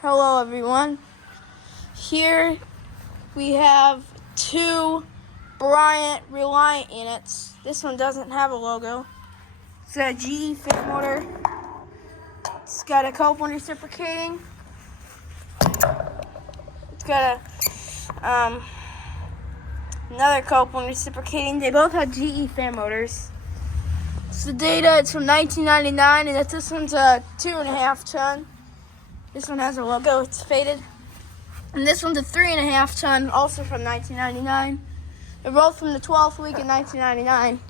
Hello everyone. Here we have two Bryant Reliant units. This one doesn't have a logo. It's a GE fan motor. It's got a Copeland reciprocating. It's got a another Copeland reciprocating. They both have GE fan motors. It's the data. It's from 1999, and this one's a 2.5 ton. This one has a logo. It's faded. And this one's a 3.5 ton, also from 1999. They're both from the 12th week in 1999.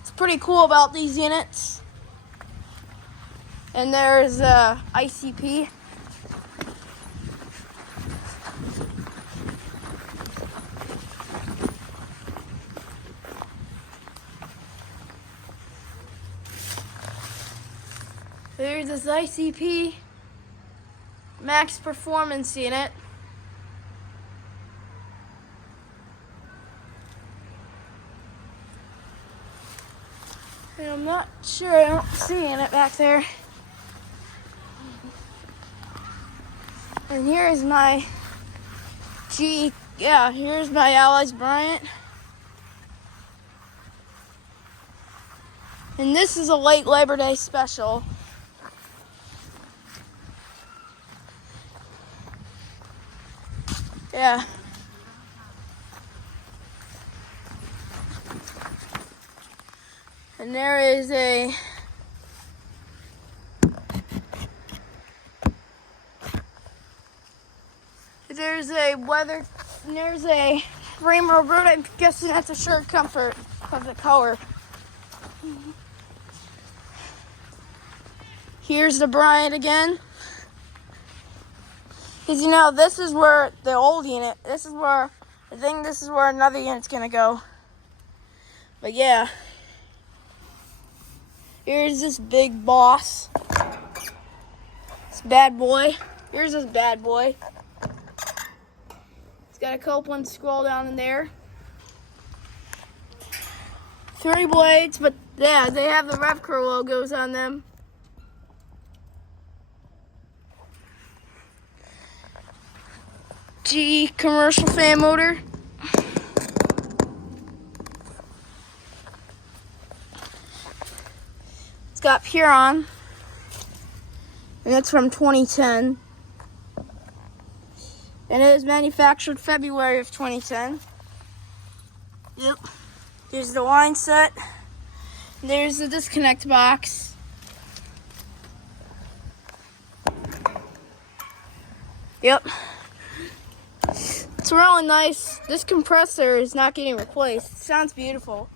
It's pretty cool about these units. And there's ICP. There's this ICP max performance unit. And I'm not sure, I don't see it back there. And here's my here's my Allies Bryant. And this is a late Labor Day special. Yeah. And there's a Rainbow Road. I'm guessing that's a shirt comfort of the color. Here's the Bryant again. Because this is where the old unit, this is where another unit's gonna go. But yeah. Here's this big boss. This bad boy. Here's this bad boy. It's got a Copeland scroll down in there. 3 blades, but yeah, they have the RevCur logos on them. GE commercial fan motor. It's got Huron, and it's from 2010. And it was manufactured February of 2010. Yep. There's the line set. There's the disconnect box. Yep. It's really nice. This compressor is not getting replaced. It sounds beautiful.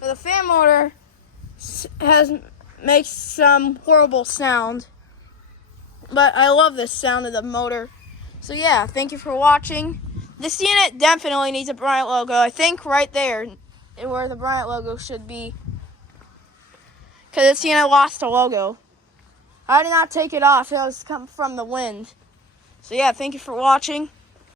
But the fan motor makes some horrible sound. But I love this sound of the motor. So yeah, thank you for watching. This unit definitely needs a Bryant logo. I think right there where the Bryant logo should be. Because this unit lost a logo. I did not take it off. It was coming from the wind. So yeah, thank you for watching.